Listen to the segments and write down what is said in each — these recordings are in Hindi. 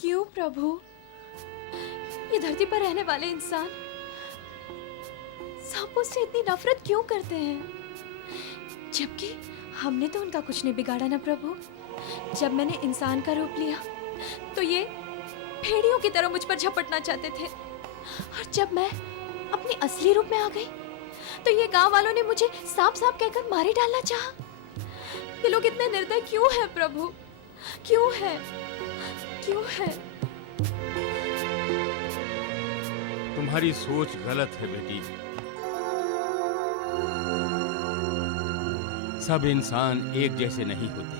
क्यों प्रभु? ये धरती पर रहने वाले इंसान सांपों से इतनी नफरत क्यों करते हैं? जबकि हमने तो उनका कुछ नहीं बिगाड़ा ना प्रभु। जब मैंने इंसान का रूप लिया तो ये भेड़ियों की तरह मुझ पर झपटना चाहते थे, और जब मैं अपने असली रूप में आ गई तो ये गांव वालों ने मुझे सांप सांप कहकर मारे डालना चाहा। ये लोग इतने निर्दय क्यों हैं प्रभु? क्यों है? क्यों है? तुम्हारी सोच गलत है बेटी। सब इंसान एक जैसे नहीं होते।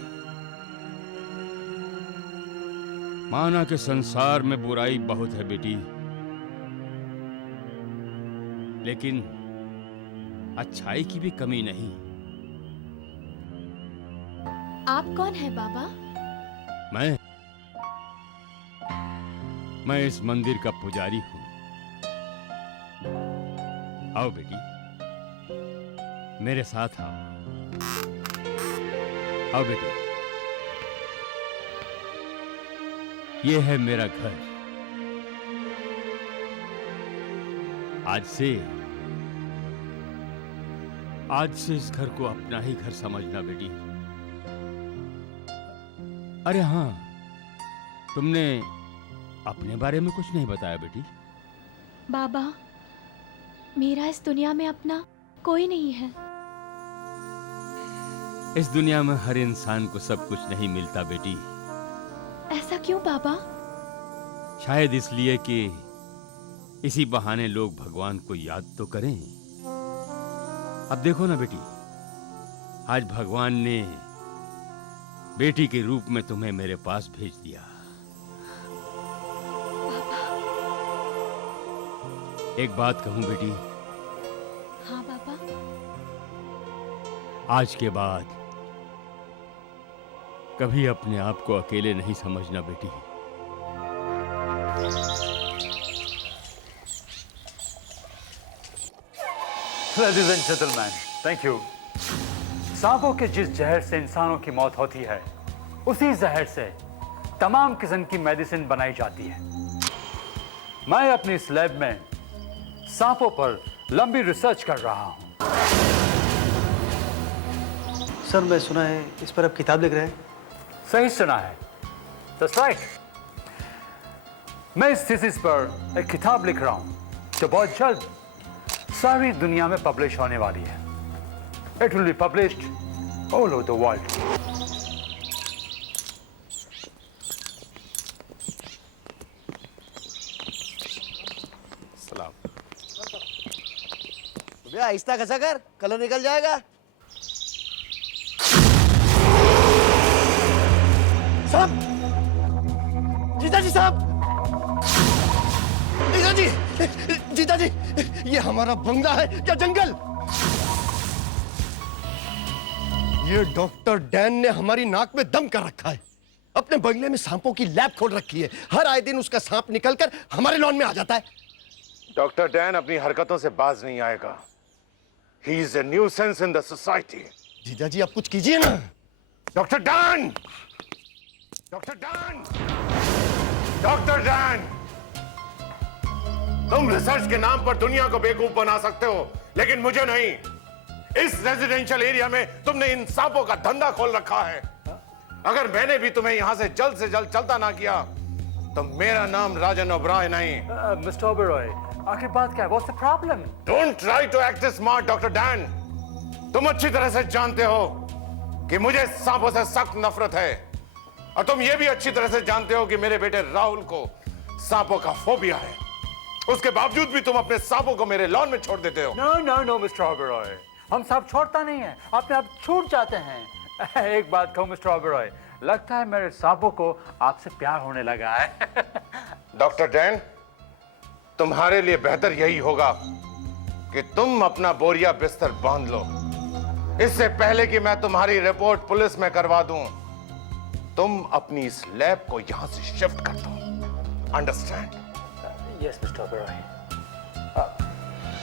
माना कि संसार में बुराई बहुत है बेटी, लेकिन अच्छाई की भी कमी नहीं। आप कौन है बाबा? मैं इस मंदिर का पुजारी हूं। आओ बेटी, मेरे साथ आओ। आओ बेटी, ये है मेरा घर। आज से इस घर को अपना ही घर समझना बेटी। अरे हाँ, तुमने अपने बारे में कुछ नहीं बताया बेटी। बाबा, मेरा इस दुनिया में अपना कोई नहीं है। इस दुनिया में हर इंसान को सब कुछ नहीं मिलता बेटी। ऐसा क्यों बाबा? शायद इसलिए कि इसी बहाने लोग भगवान को याद तो करें। अब देखो ना बेटी, आज भगवान ने बेटी के रूप में तुम्हें मेरे पास भेज दिया। एक बात कहूं बेटी? हाँ बाबा। आज के बाद कभी अपने आप को अकेले नहीं समझना बेटी। Ladies and gentlemen, thank you. सांपों के जिस जहर से इंसानों की मौत होती है, उसी जहर से तमाम किस्म की मेडिसिन बनाई जाती है। मैं अपनी इस लैब में सांपों पर लंबी रिसर्च कर रहा हूं। सर, मैं सुना है इस पर आप किताब लिख रहे हैं। सही सुना है। That's right. मैं इस थीसिस पर एक किताब लिख रहा हूं जो बहुत जल्द सारी दुनिया में पब्लिश होने वाली है। It will be published all over the world. सलाम। भैया आहिस्ता खसा कर, कलर निकल जाएगा। साहब, जीता जी साहब, जीता जी, जीता जी, ये हमारा बंगला है क्या जंगल? ये डॉक्टर डैन ने हमारी नाक में दम कर रखा है। अपने बंगले में सांपों की लैब खोल रखी है। हर आए दिन उसका सांप निकलकर हमारे लॉन में आ जाता है। डॉक्टर डैन अपनी हरकतों से बाज नहीं आएगा। He is a nuisance in the society. जीजा जी, आप कुछ कीजिए ना। Doctor Dan! Doctor Dan! Doctor Dan! तुम रिसर्च के नाम पर दुनिया को बेवकूफ बना सकते हो, लेकिन मुझे नहीं। इस रेजिडेंशियल एरिया में तुमने इन सांपों का धंधा खोल रखा है। अगर मैंने भी तुम्हें यहां से जल्द चलता ना किया तो मेरा नाम राजन ओबरॉय नहीं। मिस्टर ओबरॉय, आखिर बात क्या है? What's the problem? Don't try to act smart, doctor Dan. तुम अच्छी तरह से जानते हो कि मुझे सांपों से सख्त नफरत है, और तुम ये भी अच्छी तरह से जानते हो कि मेरे बेटे राहुल को सांपों का फोबिया है। उसके बावजूद भी तुम अपने सांपों को मेरे लॉन में छोड़ देते हो। No, मिस्टर ओबरॉय, हम सांप छोड़ता नहीं है, अपने आप छूट जाते हैं। एक बात कहूं मिस्टर ओबरॉय, लगता है मेरे सांपों को आपसे प्यार होने लगा है। डॉक्टर डैन, तुम्हारे लिए बेहतर यही होगा कि तुम अपना बोरिया बिस्तर बांध लो, इससे पहले कि मैं तुम्हारी रिपोर्ट पुलिस में करवा दूं। तुम अपनी इस लैब को यहां से शिफ्ट कर दो। Understand? Yes mister Oberoi,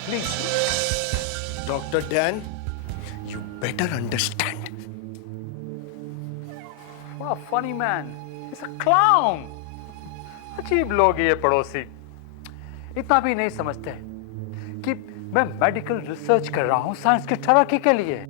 please. Doctor Dan, you better understand. What a funny man. He's a clown. अजीब लोग ये पड़ोसी, इतना भी नहीं समझते कि मैं मेडिकल रिसर्च कर रहा हूं साइंस की तरक्की के लिए।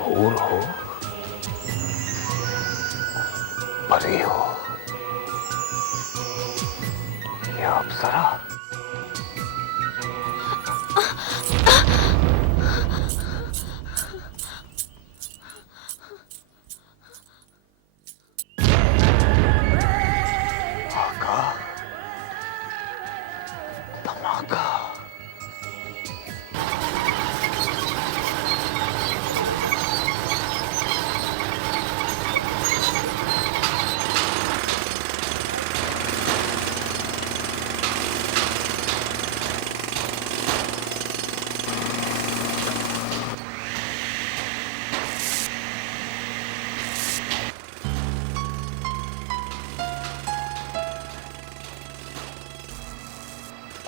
फूल हो, परी हो या अप्सरा? आका, धमाका।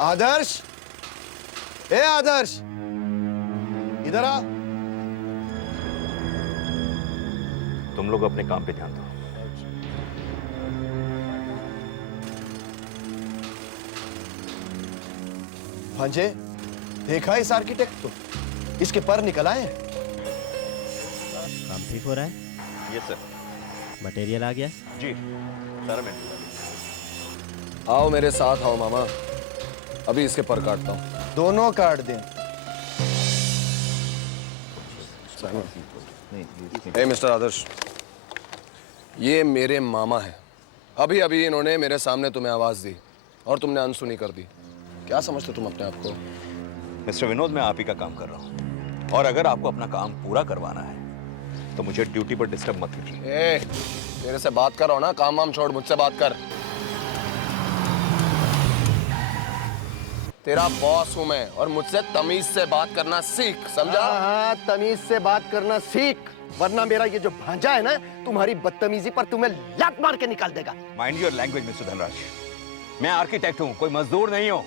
आदर्श, ए आदर्श, इधर आ। तुम लोग अपने काम पे ध्यान दो। भांजे, देखा इस आर्किटेक्ट को? इसके पर निकल आए। काम ठीक हो रहा है? Yes sir. मटेरियल आ गया? जी सारा मैं। आओ मेरे साथ आओ मामा, अभी इसके पर काटता हूं। दोनों काट दें। ए मिस्टर आदर्श, ये मेरे मामा हैं। अभी अभी इन्होंने मेरे सामने तुम्हें आवाज दी और तुमने अनसुनी कर दी। क्या समझते तुम अपने आप को? मिस्टर विनोद, मैं आप ही का काम कर रहा हूँ और अगर आपको अपना काम पूरा करवाना है तो मुझे ड्यूटी पर डिस्टर्ब मत कीजिए। ए, मेरे से बात करो ना, काम वाम छोड़, मुझसे बात कर। तेरा बॉस हूं मैं और मुझसे तमीज से बात करना सीख, समझा? हाँ, तमीज से बात करना सीख, वरना मेरा ये जो भांजा है ना, तुम्हारी बदतमीजी पर तुम्हें लात मार के निकाल देगा। Mind your language mister Dhanraj, मैं आर्किटेक्ट हूँ, कोई मजदूर नहीं हूँ।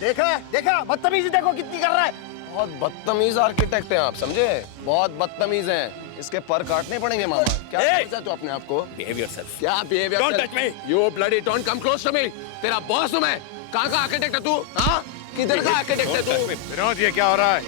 देखा देखा, बदतमीजी देखो कितनी कर रहा है। बहुत बदतमीज आर्किटेक्ट हैं आप, समझे? बहुत बदतमीज हैं। इसके पर काटने पड़ेंगे मामा। क्या समझा तू अपने आप को? Behave yourself. क्या behaviour? Don't touch me. You bloody don't come close to me. तेरा बॉस हूं मैं। कहाँ का आर्किटेक्ट है तू? हाँ? किधर का आर्किटेक्ट है तू? विनोद, ये क्या हो रहा है?